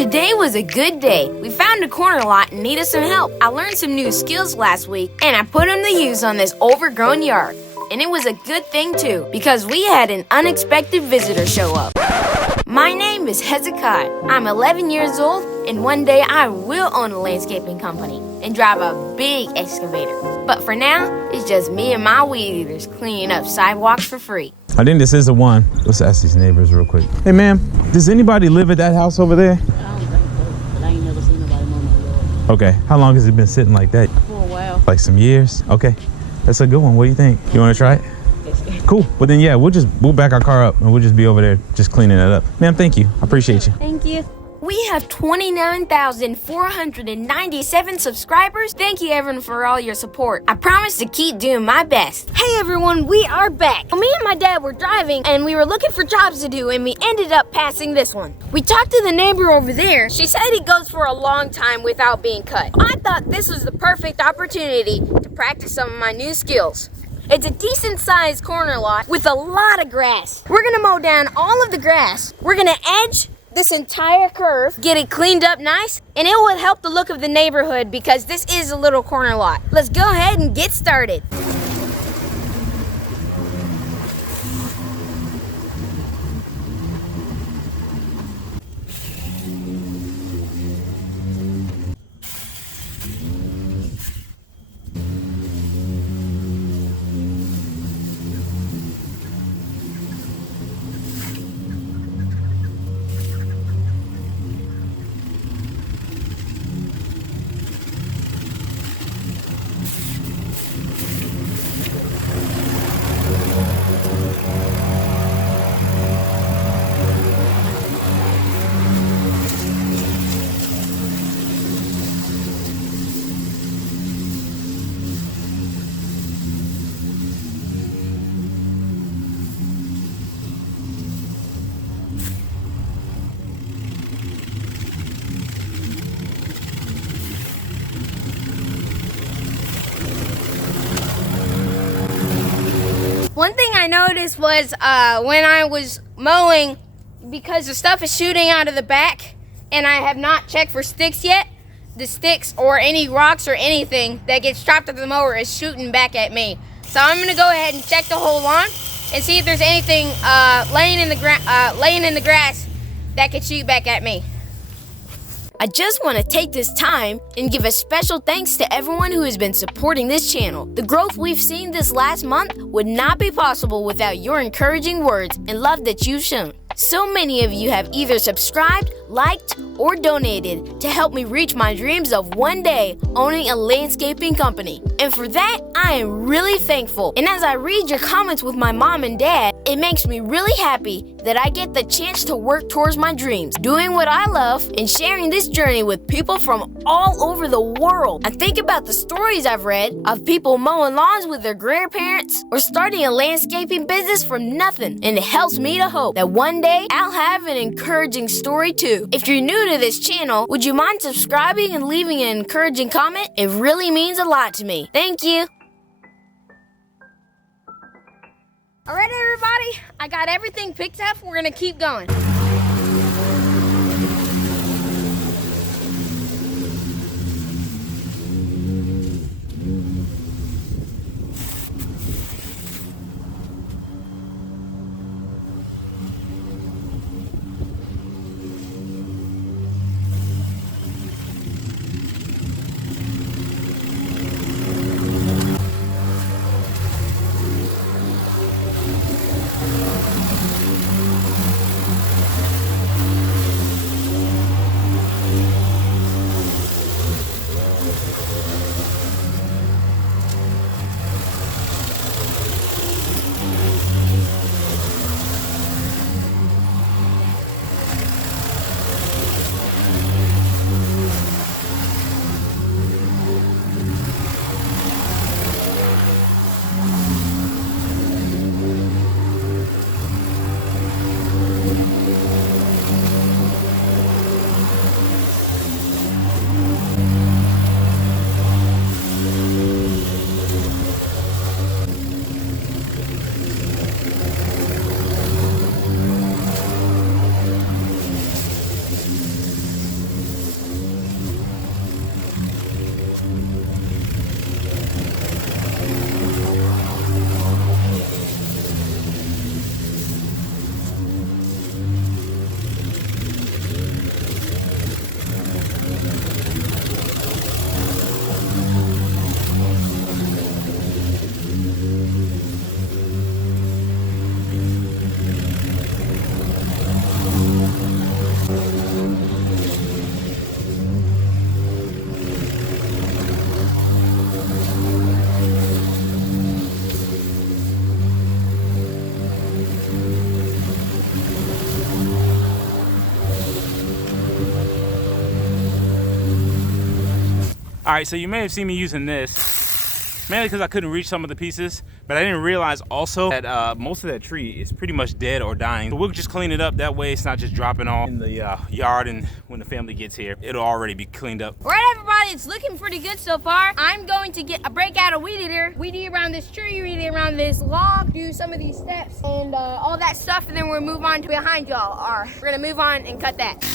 Today was a good day. We found a corner lot and needed some help. I learned some new skills last week, and I put them to use on this overgrown yard. And it was a good thing too, because we had an unexpected visitor show up. My name is Hezekiah. I'm 11 years old, and one day I will own a landscaping company and drive a big excavator. But for now, it's just me and my weed eaters cleaning up sidewalks for free. I think this is the one. Let's ask these neighbors real quick. Hey, ma'am, does anybody live at that house over there? I don't think so, but I ain't never seen nobody mow my yard. Okay, how long has it been sitting like that? For a while. Like some years? Okay, that's a good one. What do you think? You want to try it? Yes. Cool. Well then, yeah, we'll back our car up and we'll just be over there just cleaning it up. Ma'am, thank you. I appreciate you. Thank you. We have 29,497 subscribers. Thank you, everyone, for all your support. I promise to keep doing my best. Hey, everyone, we are back. Me and my dad were driving, and we were looking for jobs to do, and we ended up passing this one. We talked to the neighbor over there. She said it goes for a long time without being cut. I thought this was the perfect opportunity to practice some of my new skills. It's a decent-sized corner lot with a lot of grass. We're gonna mow down all of the grass. We're gonna edge this entire curve, get it cleaned up nice, and it will help the look of the neighborhood because this is a little corner lot. Let's go ahead and get started. One thing I noticed was when I was mowing, because the stuff is shooting out of the back and I have not checked for sticks yet, the sticks or any rocks or anything that gets trapped to the mower is shooting back at me. So I'm gonna go ahead and check the whole lawn and see if there's anything laying in the grass that could shoot back at me. I just want to take this time and give a special thanks to everyone who has been supporting this channel. The growth we've seen this last month would not be possible without your encouraging words and love that you've shown. So many of you have either subscribed, liked, or donated to help me reach my dreams of one day owning a landscaping company. And for that, I am really thankful. And as I read your comments with my mom and dad, it makes me really happy that I get the chance to work towards my dreams, doing what I love, and sharing this journey with people from all over the world. I think about the stories I've read of people mowing lawns with their grandparents or starting a landscaping business from nothing, and it helps me to hope that one day I'll have an encouraging story too. If you're new to this channel, would you mind subscribing and leaving an encouraging comment? It really means a lot to me. Thank you. All right, everybody, I got everything picked up. We're gonna keep going. All right, so you may have seen me using this, mainly because I couldn't reach some of the pieces, but I didn't realize also that most of that tree is pretty much dead or dying. So we'll just clean it up. That way it's not just dropping off in the yard, and when the family gets here, it'll already be cleaned up. All right, everybody, it's looking pretty good so far. I'm going to break out a weed eater, weed eat around this tree, weed eat around this log, do some of these steps and all that stuff, and then we'll move on to behind y'all. We're gonna move on and cut that.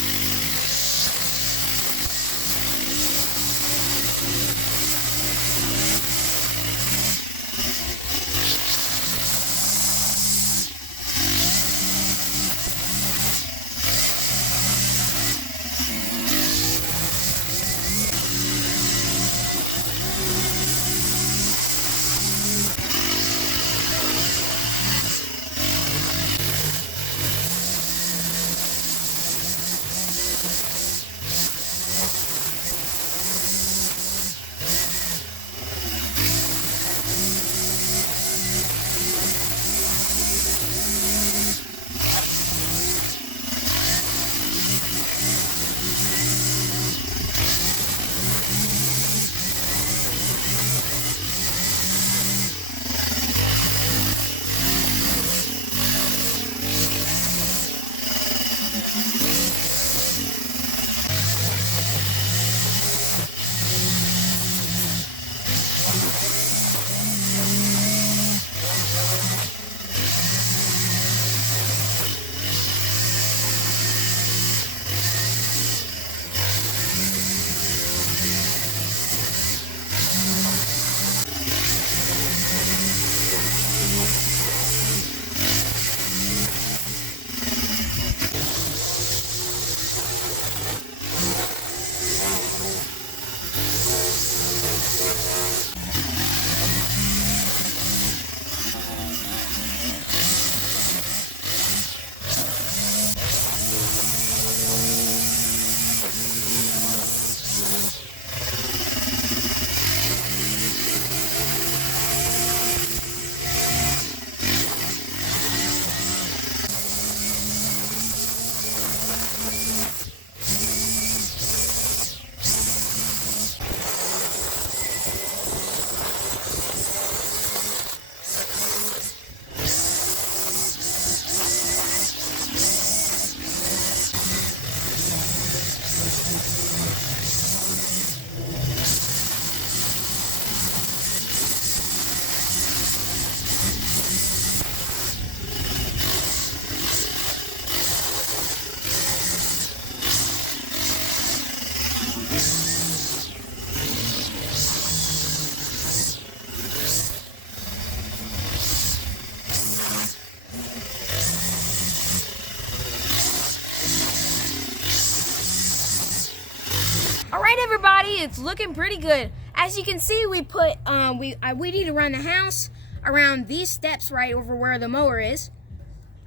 All right, everybody, it's looking pretty good. As you can see, we put I weed eat around the house, around these steps right over where the mower is,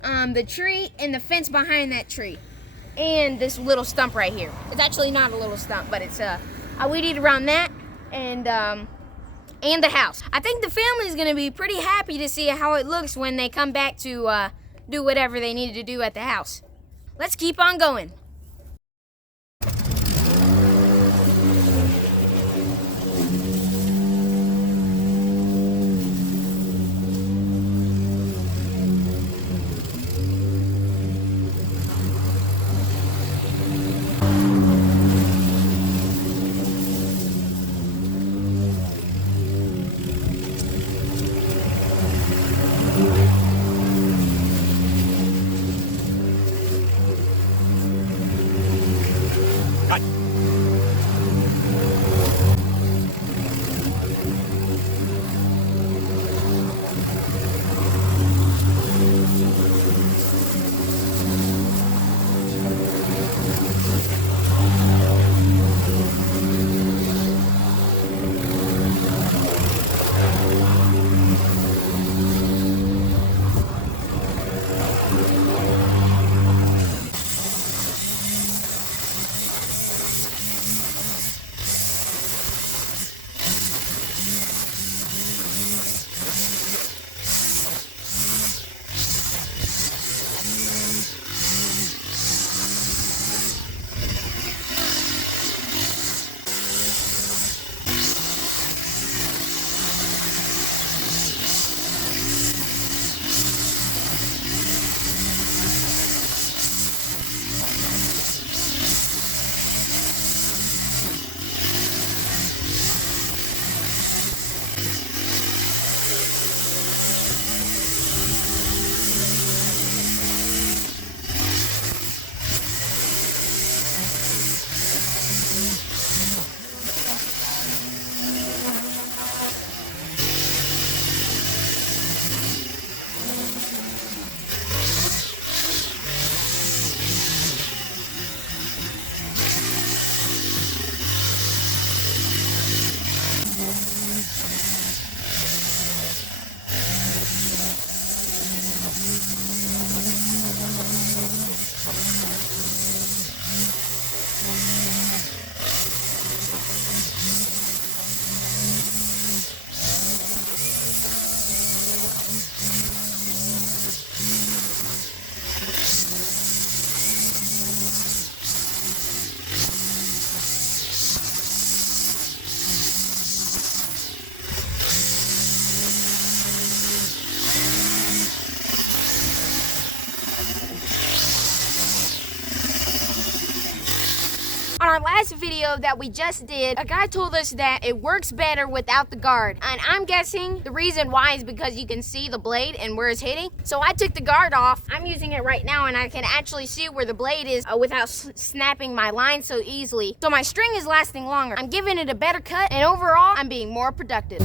the tree and the fence behind that tree, and this little stump right here. It's actually not a little stump, but it's I weed eat around that and the house. I think the family is gonna be pretty happy to see how it looks when they come back to do whatever they needed to do at the house. Let's keep on going. on our last video that we just did, a guy told us that it works better without the guard. And I'm guessing the reason why is because you can see the blade and where it's hitting. So I took the guard off. I'm using it right now and I can actually see where the blade is without snapping my line so easily. So my string is lasting longer. I'm giving it a better cut and overall, I'm being more productive.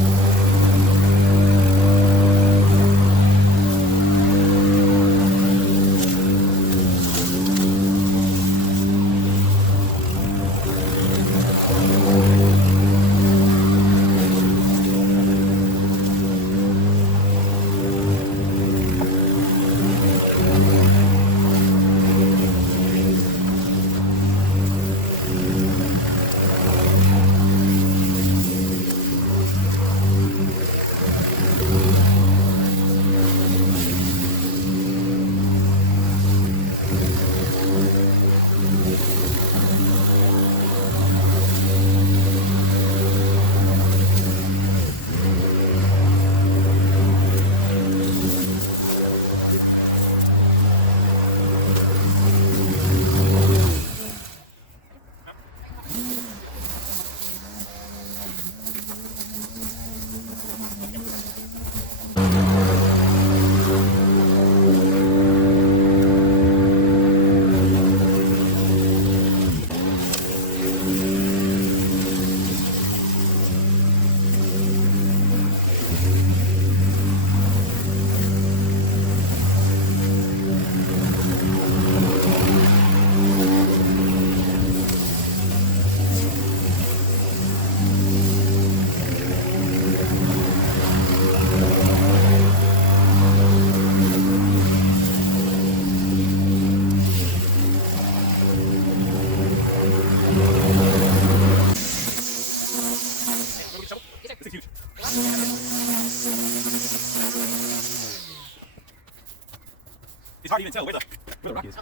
It's hard to even tell where the rock is.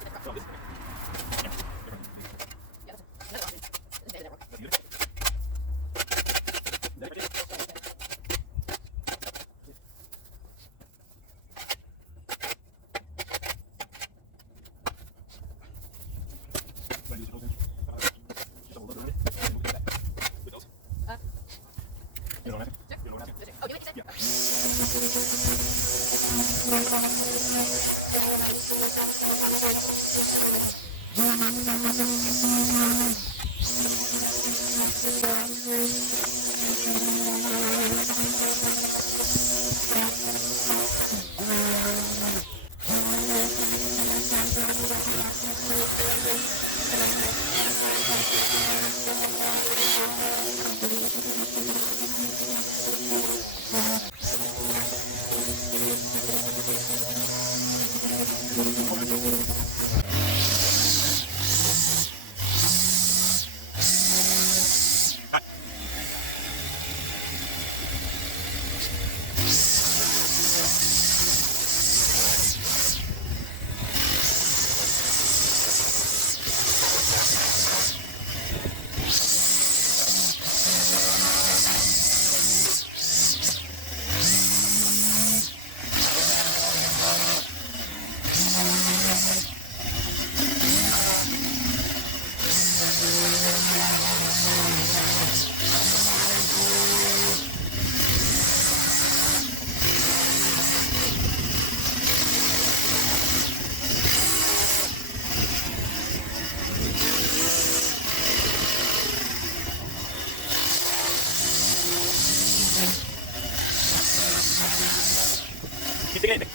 Keep digging in.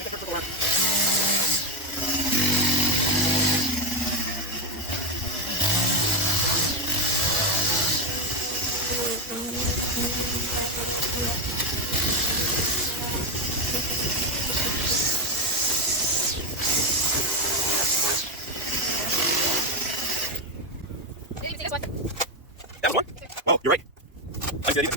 That was one? Oh, you're right. I said either.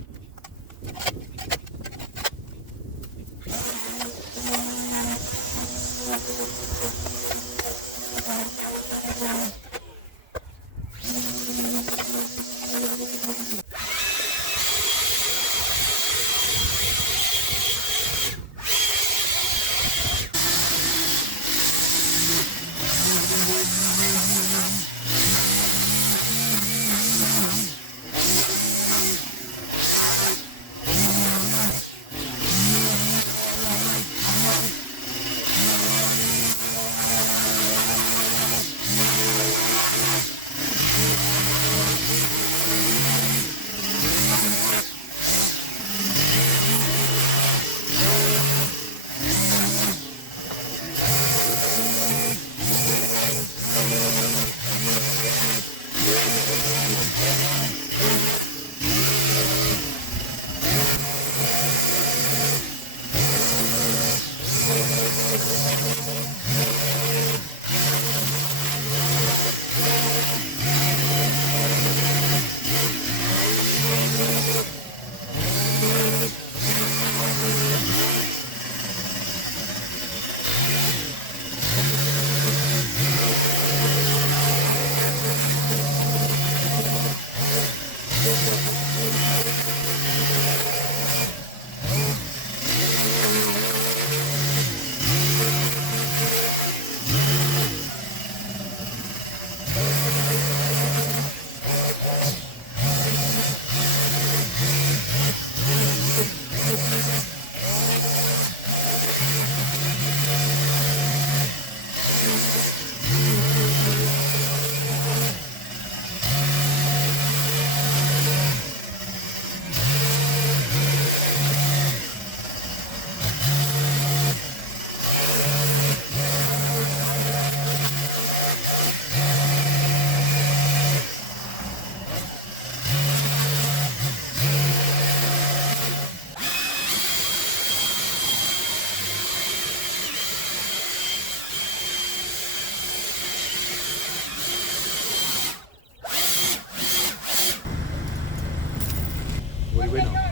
you waiting on?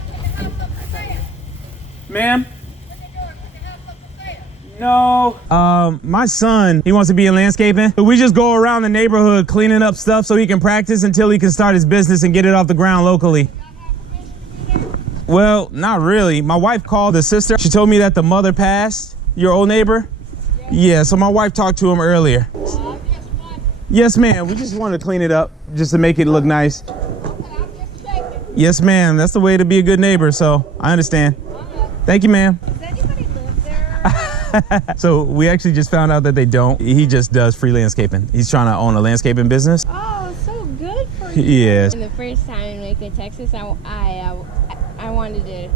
Ma'am? No. My son, he wants to be in landscaping. So we just go around the neighborhood cleaning up stuff so he can practice until he can start his business and get it off the ground locally. Well, not really. My wife called the sister. She told me that the mother passed. Your old neighbor? Yeah, so my wife talked to him earlier. Yes, ma'am. We just wanted to clean it up just to make it look nice. Yes, ma'am. That's the way to be a good neighbor, so I understand. Thank you, ma'am. Does anybody live there? So we actually just found out that they don't. He just does free landscaping. He's trying to own a landscaping business. Oh, so good for you. Yes. And the first time in Waco, Texas, I wanted to.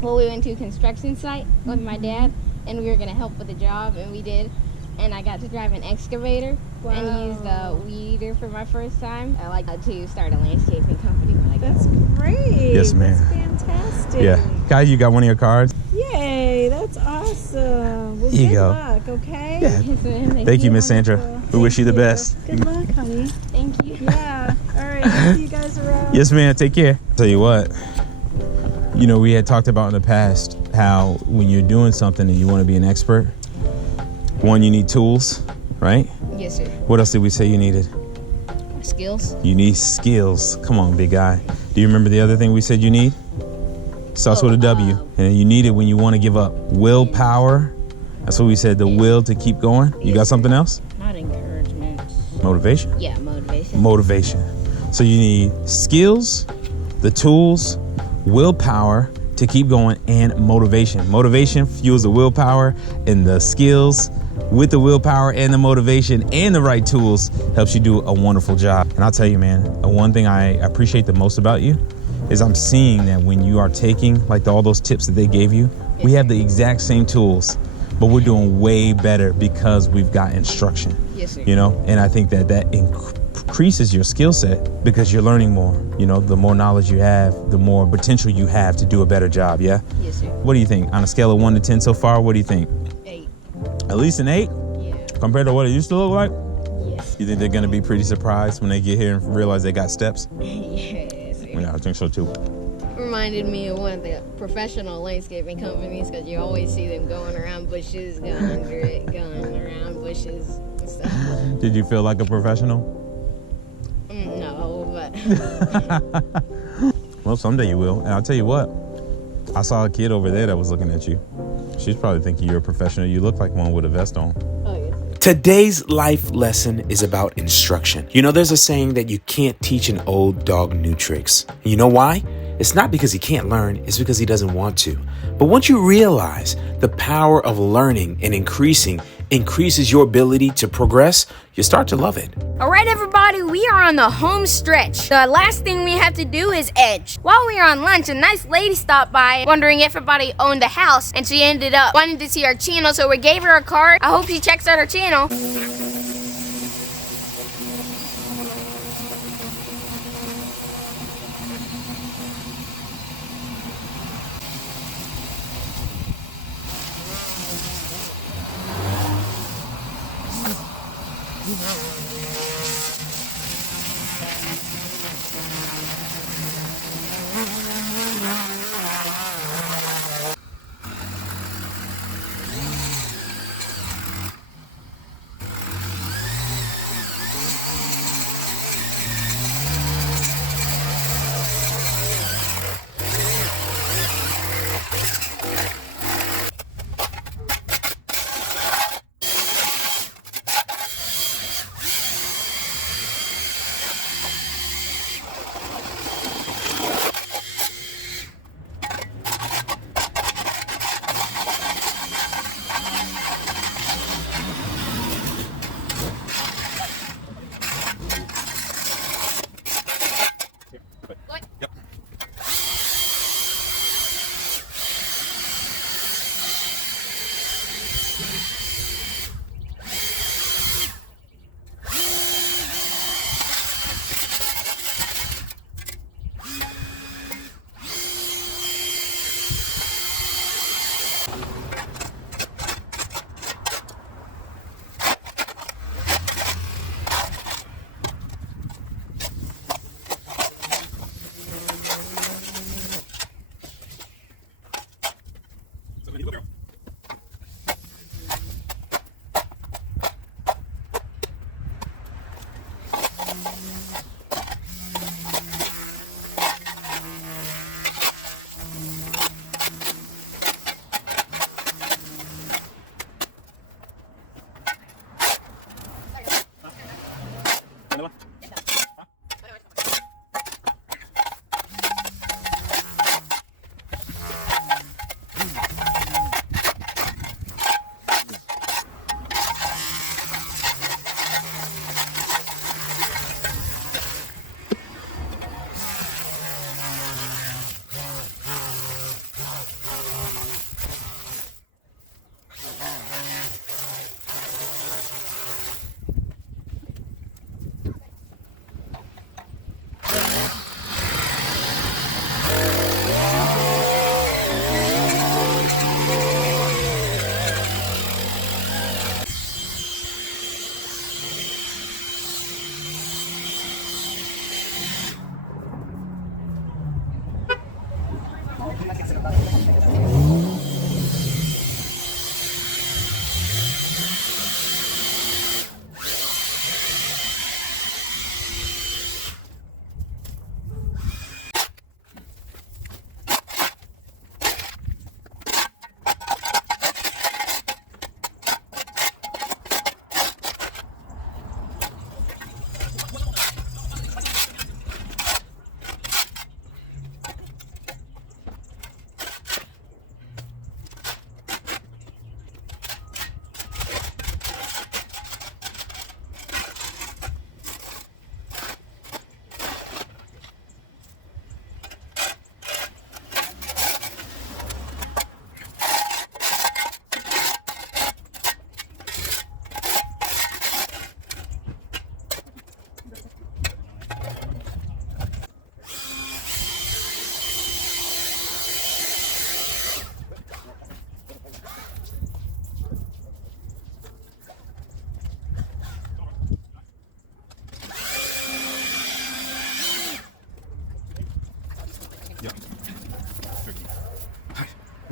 Well, we went to a construction site with my dad, and we were gonna help with the job, and we did. And I got to drive an excavator and use the weeder for my first time. I like to start a landscaping company when I get That's home. great. Yes, ma'am. That's fantastic. Yeah. Kai, you got one of your cards? Yay, that's awesome. Well, Here you good go. luck, okay? Yeah. Yes, ma'am. Thank you, Miss Sandra. Wonderful. We wish you the Thank best. Good luck, honey. Thank you. Yeah. All right, I'll see you guys around. Yes, ma'am. Take care. Tell you what, you know, we had talked about in the past how when you're doing something and you want to be an expert, one, you need tools, right? Yes, sir. What else did we say you needed? Skills. You need skills. Come on, big guy. Do you remember the other thing we said you need? Starts with a W. And you need it when you want to give up. Willpower. That's what we said, the will to keep going. You got something else? Not encouragement. Motivation. Yeah, motivation. Motivation. So you need skills, the tools, willpower to keep going, and motivation. Motivation fuels the willpower, and the skills with the willpower and the motivation and the right tools helps you do a wonderful job. And I'll tell you, man, one thing I appreciate the most about you is I'm seeing that when you are taking like all those tips that they gave you, we have the exact same tools, but we're doing way better because we've got instruction. Yes, sir. You know, and I think that increases your skill set because you're learning more. You know, the more knowledge you have, the more potential you have to do a better job. Yeah. Yes, sir. What do you think on a scale of 1 to 10 so far? What do you think? 8. At least an 8 Yeah. compared to what it used to look like. Yes. You think they're gonna be pretty surprised when they get here and realize they got steps? Yes, sir. Yeah, I think so too. Reminded me of one of the professional landscaping companies because you always see them going around bushes, going under it, going around bushes and stuff. Did you feel like a professional? No, but Well, someday you will. And I'll tell you what, I saw a kid over there that was looking at you. She's probably thinking you're a professional. You look like one with a vest on. oh yes. Today's life lesson is about instruction. You know, there's a saying that you can't teach an old dog new tricks. And you know why? It's not because he can't learn, it's because he doesn't want to. But once you realize the power of learning and increases your ability to progress, you start to love it. All right, everybody, we are on the home stretch. The last thing we have to do is edge. While we were on lunch, a nice lady stopped by wondering if everybody owned a house, and she ended up wanting to see our channel, so we gave her a card. I hope she checks out our channel.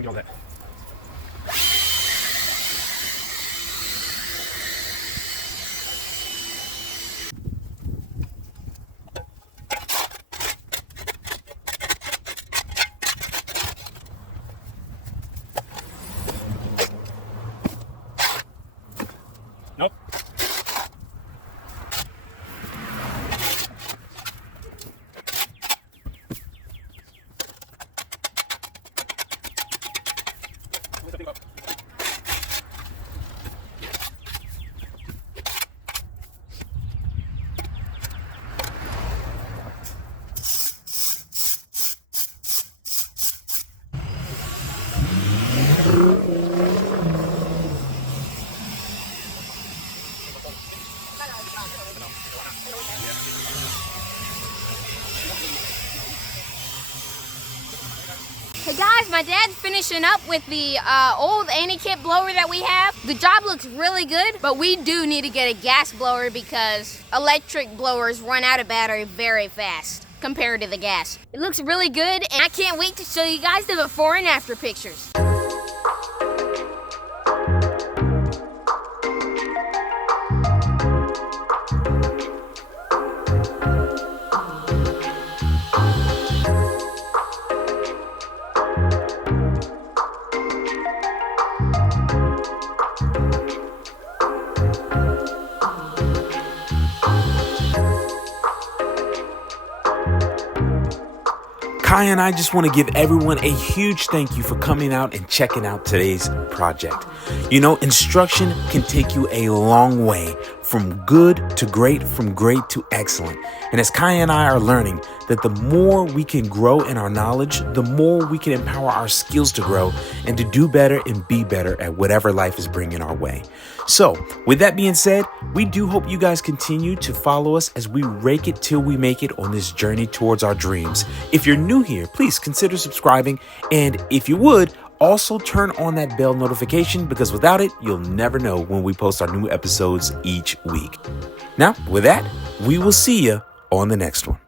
Look at all that. Nope. Hey guys, my dad's finishing up with the old anti-kit blower that we have. The job looks really good, but we do need to get a gas blower because electric blowers run out of battery very fast compared to the gas. It looks really good, and I can't wait to show you guys the before and after pictures. Kiah and I just want to give everyone a huge thank you for coming out and checking out today's project. You know, instruction can take you a long way from good to great, from great to excellent. And as Kiah and I are learning that the more we can grow in our knowledge, the more we can empower our skills to grow and to do better and be better at whatever life is bringing our way. So with that being said, we do hope you guys continue to follow us as we rake it till we make it on this journey towards our dreams. If you're new here, please consider subscribing. And if you would, also turn on that bell notification, because without it, you'll never know when we post our new episodes each week. Now, with that, we will see you on the next one.